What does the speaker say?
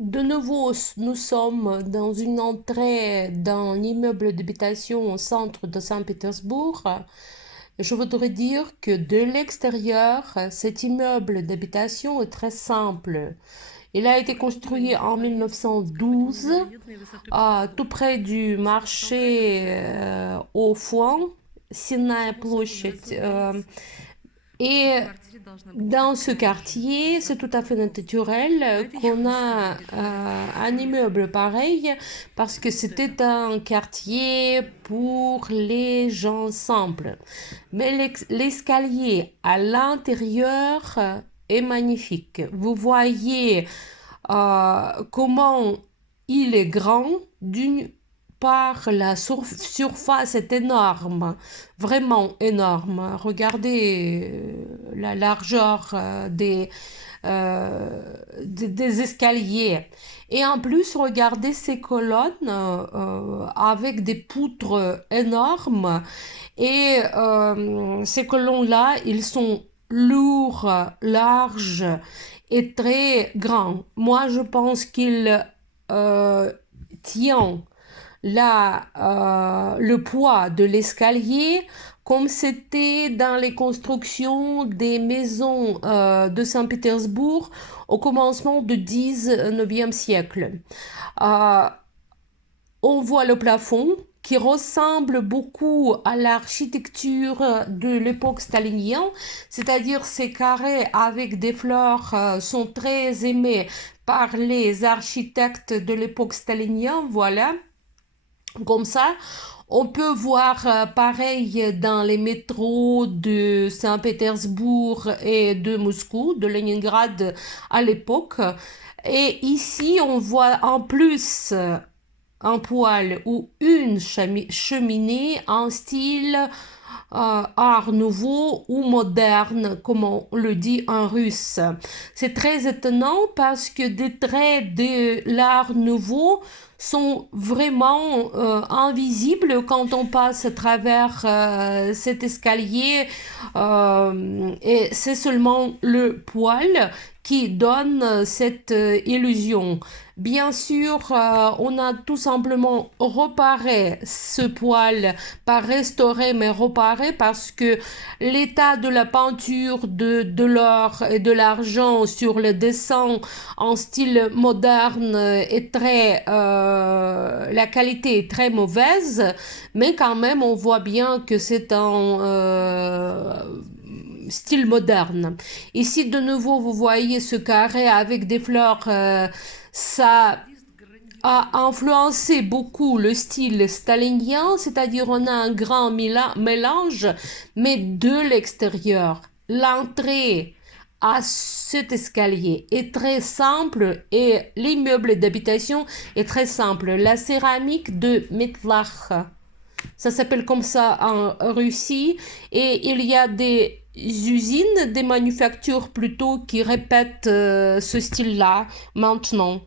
De nouveau, nous sommes dans une entrée d'un immeuble d'habitation au centre de Saint-Pétersbourg. Je voudrais dire que de l'extérieur, cet immeuble d'habitation est très simple. Il a été construit en 1912, tout près du marché au foin, Сенная площадь. Et dans ce quartier, c'est tout à fait naturel qu'on a un immeuble pareil parce que c'était un quartier pour les gens simples. Mais l'escalier à l'intérieur est magnifique. Vous voyez comment il est grand d'une part, la surface est énorme, vraiment énorme. Regardez la largeur des escaliers. Et en plus, regardez ces colonnes avec des poutres énormes. Et ces colonnes-là, ils sont lourds, larges et très grands. Moi, je pense qu'ils tiennent le poids de l'escalier comme c'était dans les constructions des maisons de Saint-Pétersbourg au commencement du 19e siècle. Euh, on voit le plafond qui ressemble beaucoup à l'architecture de l'époque stalinienne, c'est-à-dire ces carrés avec des fleurs sont très aimés par les architectes de l'époque stalinienne, voilà. Comme ça, on peut voir pareil dans les métros de Saint-Pétersbourg et de Moscou, de Leningrad à l'époque. Et ici, on voit en plus un poêle ou une cheminée en style art nouveau ou moderne, comme on le dit en russe. C'est très étonnant parce que des traits de l'art nouveau sont vraiment invisibles quand on passe à travers cet escalier et c'est seulement le poil qui donne cette illusion. Bien sûr, on a tout simplement reparé ce poil, pas restauré mais reparé parce que l'état de la peinture de l'or et de l'argent sur le dessin en style moderne est très la qualité est très mauvaise, mais quand même on voit bien que c'est un style moderne. Ici de nouveau vous voyez ce carré avec des fleurs, ça a influencé beaucoup le style stalinien, c'est-à-dire on a un grand mélange, mais de l'extérieur. L'entrée à cet escalier est très simple et l'immeuble d'habitation est très simple. La céramique de Metlach, ça s'appelle comme ça en Russie, et il y a des usines, des manufactures plutôt qui répètent ce style-là maintenant.